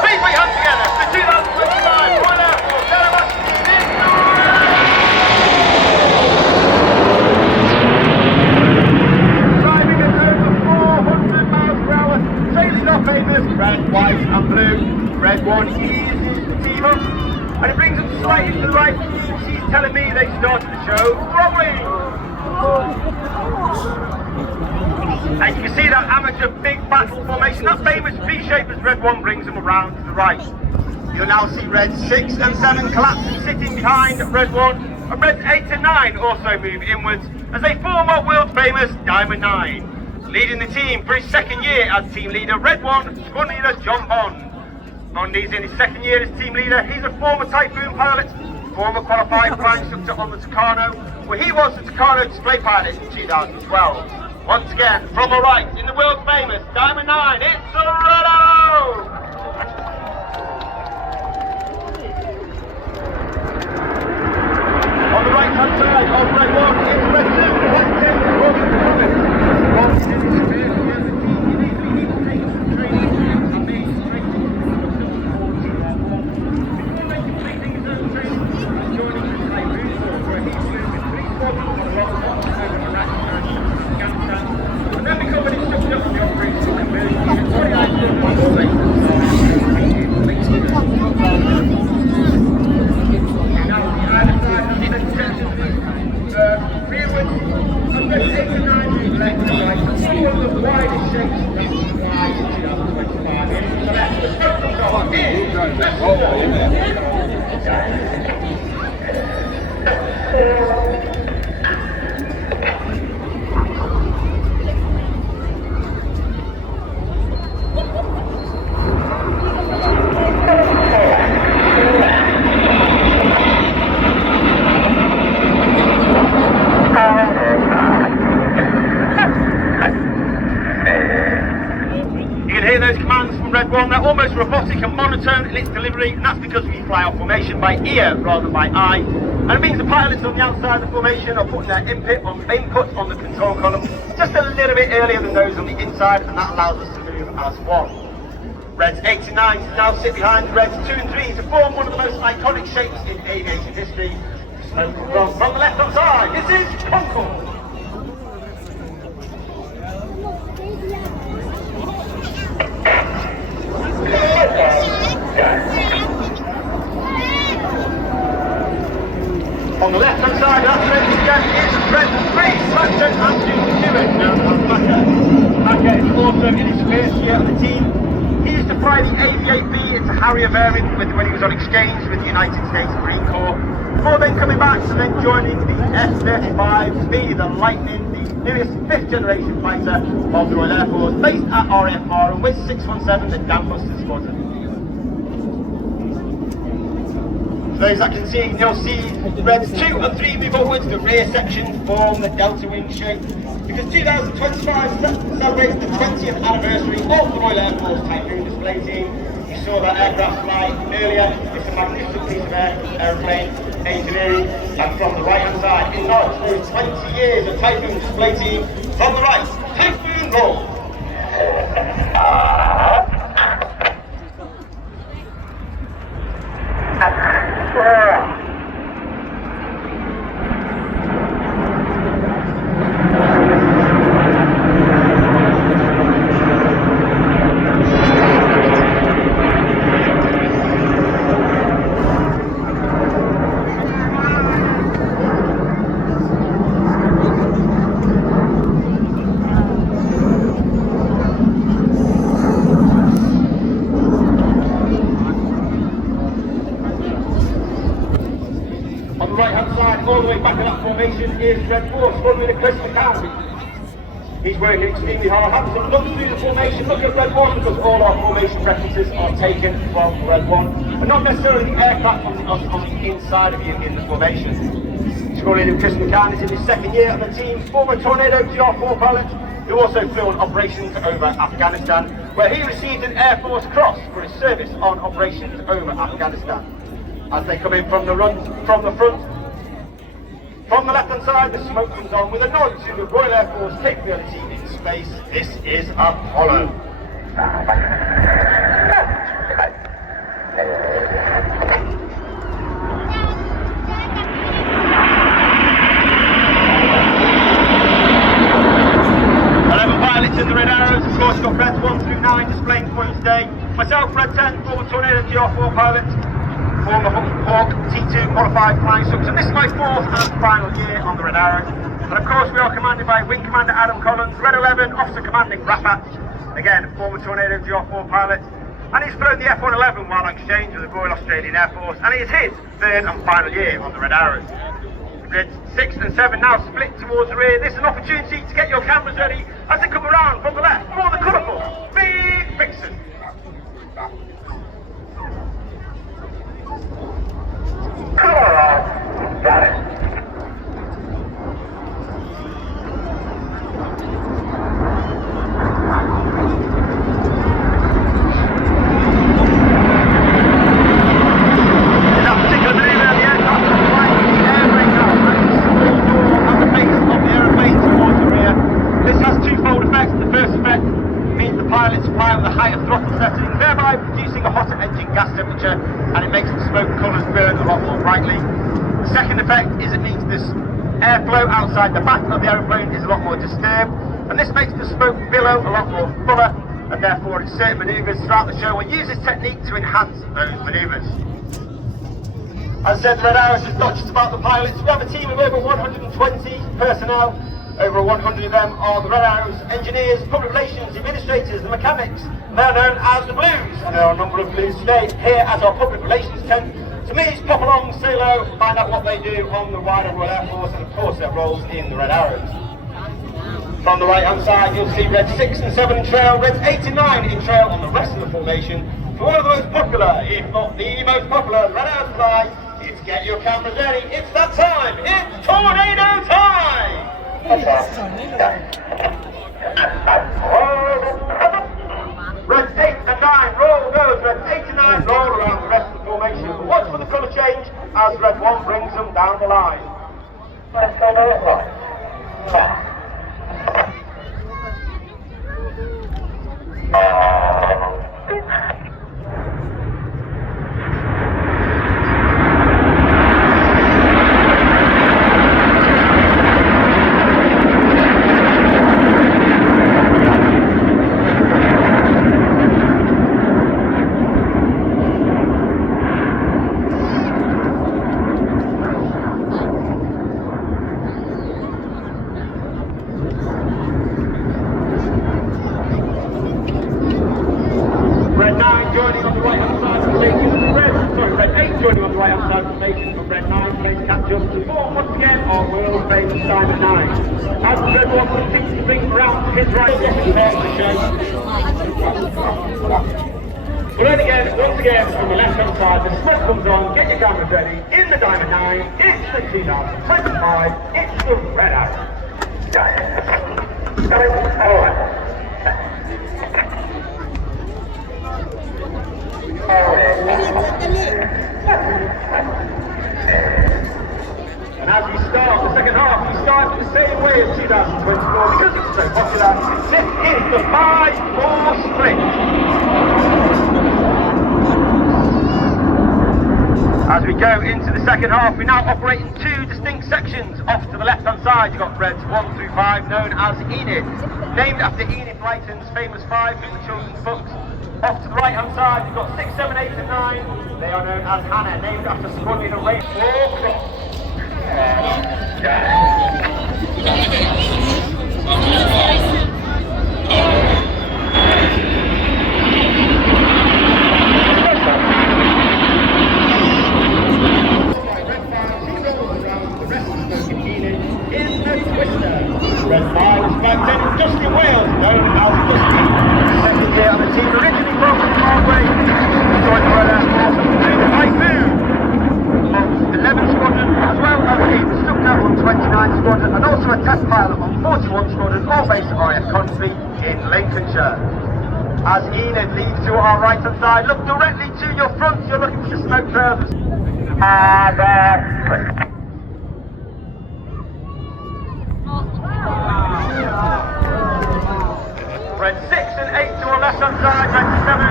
Please put your hands together for 2025 Royal Air Force Aerobatic driving at over 400 miles per hour, sailing our famous red, white and blue. Red one eases the team up, and it brings them slightly to the right. She's telling me they started the show wrongly. And you can see that amateur big battle formation, that famous V shape as red one brings them around to the right. You'll now see red 6 and 7 collapsing, sitting behind red 1, and red 8 and 9 also move inwards as they form our world famous Diamond 9. Leading the team for his second year as team leader, red 1, squad leader John Bond. Bondy's in his second year as team leader. He's a former Typhoon pilot, former qualified flying instructor on the Tucano, where he was the Tucano display pilot in 2012. Once again, from the right, in the world famous Diamond 9, it's the Red-O! On the right hand side of red 1, it's red 2, white 10, Robin Thomas. Robin's in his first year as a team leader. He's taken some training and made straight into the before they completing his own training, he's joining the Typhoon Force, where he's serving 3 squadrons on a rock over Iraq and Afghanistan, and then becoming instructor on the operational conversion unit 29 Now, the either side has been section rearward, and red 8 and 9 move left and right, and one of the widest shapes that will fly in 2025. Here to the left, the smoke comes on, here, left those commands from Red 1, they're almost robotic and monotone in its delivery, and that's because we fly our formation by ear rather than by eye. And it means the pilots on the outside of the formation are putting their input on the control column just a little bit earlier than those on the inside, and that allows us to move as one. Reds 8 and 9 now sit behind Reds 2 and 3 to form one of the most iconic shapes in aviation history. Smoke from the left hand side, this is Concord. On the left hand side, that's red again, it's red 3, Sanchez and Stewart. Now Packer is also in his first year of the team. He used to fly the AV-8B, it's a Harrier variant when he was on exchange with the United States Marine Corps, before then coming back and then joining the F-35B, the Lightning, the newest 5th generation fighter of the Royal Air Force, based at RAF and with 617, the Dambuster Squadron. For those that can see, you'll see Reds 2 and 3 move upwards, the rear section form the Delta Wing shape, because 2025 celebrates the 20th anniversary of the Royal Air Force Typhoon display team. You saw that aircraft fly earlier. It's a magnificent piece of aeroplane engineering. And from the right hand side, in Norwich, there is 20 years of Typhoon display team. From the right, Typhoon roll. All the way back in that formation is Red 4, squad leader Chris McCann. He's working extremely hard. Have some look through the formation, look at Red 1, because all our formation references are taken from Red 1, and not necessarily the aircraft on the inside of you in the formation. Squad leader Chris McCann is in his second year of the team, former Tornado GR4 pilot, who also flew on operations over Afghanistan, where he received an Air Force Cross for his service on operations over Afghanistan. As they come in from the front, from the left-hand side, the smoke comes on with a nod to the Royal Air Force capability in space. This is Apollo. myself, Red 10, former Tornado GR4 pilot, former Hawk T2 qualified flying instructor. This is my fourth and final year on the Red Arrow. And of course we are commanded by Wing Commander Adam Collins, Red 11, Officer Commanding Rafat, again, former Tornado GR4 pilot. And he's flown the F-111 while on exchange with the Royal Australian Air Force, and it is his third and final year on the Red Arrows. Grids 6 and 7 now split towards the rear. This is an opportunity to get your cameras ready as they come around from the left for the colourful Big Vixen. Got it. Pilots fly with a higher throttle setting, thereby producing a hotter engine gas temperature, and it makes the smoke colours burn a lot more brightly. The second effect is it means this airflow outside the back of the aeroplane is a lot more disturbed, and this makes the smoke billow a lot more fuller, and therefore in certain manoeuvres throughout the show we'll use this technique to enhance those manoeuvres. As I said, the Red Arrows is not just about the pilots. We have a team of over 120 personnel. Over 100 of them are the Red Arrows engineers, public relations, administrators, the mechanics. They are known as the Blues, and there are a number of Blues today here at our public relations tent. To me, it's pop along, say hello, find out what they do on the wider Royal Air Force, and of course their roles in the Red Arrows. From the right hand side, you'll see Red 6 and 7 in trail, Reds 8 and 9 in trail on the rest of the formation. For one of the most popular, if not the most popular, Red Arrows fly, it's get your cameras ready. It's that time. It's tornado time. Red 8 and 9, roll goes. Red 8 and 9 roll around the rest of the formation. Watch for the colour change as Red 1 brings them down the line. Let's go to it right. Once again, from the left hand side, the smoke comes on, get your cameras ready, in the Diamond 9, it's the 2025, it's the Red Arrow. And as we start the second half, we start the same way as 2024 because it's so popular. This is the 5-4 split. As we go into the second half, we now operate in two distinct sections. Off to the left-hand side, you've got Reds 1 through 5, known as Enid, named after Enid Blyton's famous 5 from the children's books. Off to the right-hand side, you've got 6, 7, 8 and 9. They are known as Hannah, named after Squadron of Race 4 Cross. Red 5 is back then in Dusty Wales, known as Dusty. Second year on the team, originally from Broadway, joined the Royal Air Force and played the Typhoon on 11 Squadron, as well as a instructor on 29 Squadron, and also a test pilot on 41 Squadron, all based at RAF Coventry in Lincolnshire. As Enid leads to our right hand side, look directly to your front, you're looking for the smoke trails. Red 6 and 8 to our left hand side, Red